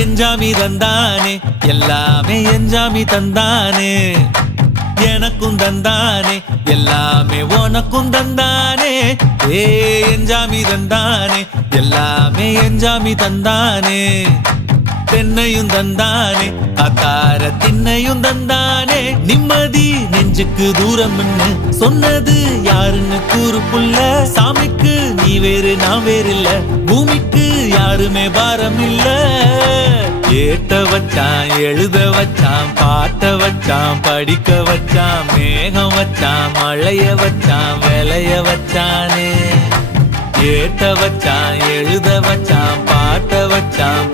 எஞ்சாமி தந்தானே எல்லாமே எஞ்சாமி தந்தானே எனக்கும் தந்தானே எல்லாமே உனக்கும் தந்தானே ஏ எஞ்சாமி தந்தானே எல்லாமே எஞ்சாமி தந்தானே தென்னையும் தந்தானே அத்தார திண்ணையும் தந்தானே நிம்மதி நெஞ்சுக்கு தூரம்னு சொன்னது யாருன்னு கூறு புள்ள சாமிக்கு நீ வேறு நான் வேறு இல்ல பூமிக்கு யாருமே பாரம் இல்ல ஏட்ட வச்சான் எழுத வச்சான் பாட்ட வச்சான் படிக்க வச்சான் மேகம் வச்சான் மழைய வச்சான் விளைய வச்சானே ஏட்ட வச்சான் எழுத வச்சான் பாட்ட வச்சான்